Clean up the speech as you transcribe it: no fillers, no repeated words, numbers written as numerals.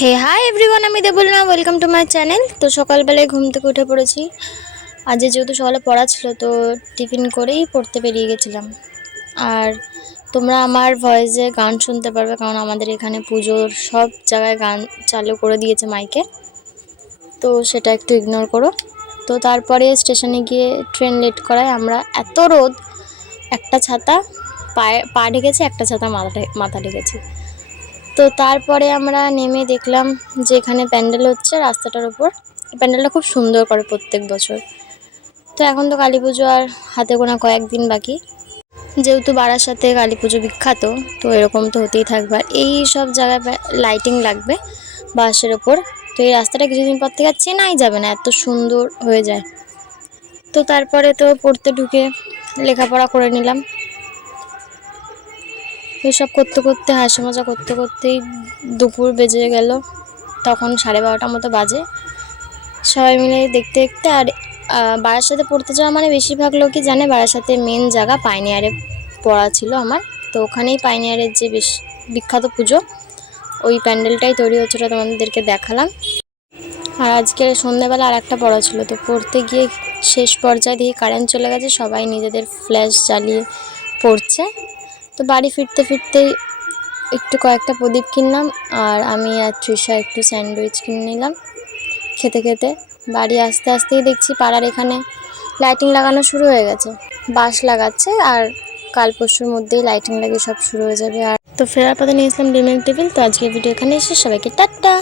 হে hi everyone, আমি দেবুলনা, welcome to my channel. তো সকালবেলায় ঘুম থেকে উঠে পড়েছি। আজ যেহেতু সকালে পড়া ছিল, তো টিফিন করেই পড়তে বেরিয়ে গেছিলাম। আর তোমরা আমার ভয়েসে গান শুনতে পারবে, কারণ আমাদের এখানে পুজোর সব জায়গায় গান চালু করে দিয়েছে মাইকে, তো সেটা একটু ইগনোর করো। তো তারপরে স্টেশনে গিয়ে ট্রেন লেট করায় আমরা এত রোদ, একটা ছাতা পা ঢেকেছি, একটা ছাতা মাথা ঢেকেছি। তো তারপরে আমরা নেমে দেখলাম যে এখানে প্যান্ডেল হচ্ছে রাস্তাটার উপর। প্যান্ডেলটা খুব সুন্দর করে প্রত্যেক বছর। তো এখন তো কালী পুজো আর হাতে গোনা কয়েকদিন বাকি। যেহেতু বারাসাতে কালী পুজো বিখ্যাত, তো এরকম তো হতেই থাকবে। আর এই সব জায়গায় লাইটিং লাগবে বাসের ওপর। তো এই রাস্তাটা কিছুদিন পর থেকে আর চেনাই যাবে না, এত সুন্দর হয়ে যায়। তো তারপরে তো পড়তে ঢুকে লেখাপড়া করে নিলাম। এসব করতে করতে হাসি মজা করতে করতেই দুপুর বেজে গেল। তখন 12:30 মতো বাজে। সবাই মিলে দেখতে দেখতে। আর বারাসাতে পড়তে যাওয়া মানে বেশিরভাগ লোকই জানে বারাসাতে মেন জায়গা পাইনিয়ারে পড়া ছিল আমার। তো ওখানেই পাইনিয়ারের যে বেশ বিখ্যাত পুজো, ওই প্যান্ডেলটাই তৈরি হচ্ছিল, তোমাদেরকে দেখালাম। আর আজকে সন্ধ্যেবেলা আর একটা পড়া ছিল, তো পড়তে গিয়ে শেষ পর্যায়ে দেখি কারেন্ট চলে গেছে। সবাই নিজেদের ফ্ল্যাশ জ্বালিয়ে পড়ছে। তো বাড়ি ফিরতে ফিরতেই একটু কয়েকটা প্রদীপ কিনলাম, আর আমি আর তৃষা একটু স্যান্ডউইচ কিনে নিলাম। খেতে খেতে বাড়ি আসতে আসতেই দেখছি পাড়ার এখানে লাইটিং লাগানো শুরু হয়ে গেছে। বাঁশ লাগাচ্ছে, আর কাল পরশুর মধ্যেই লাইটিং লাগিয়ে সব শুরু হয়ে যাবে। আর তো ফেরার পথে নিয়েছিলাম ডিমের টেবিল। তো আজকের ভিডিও এখানে এসে সবাইকে টাটা।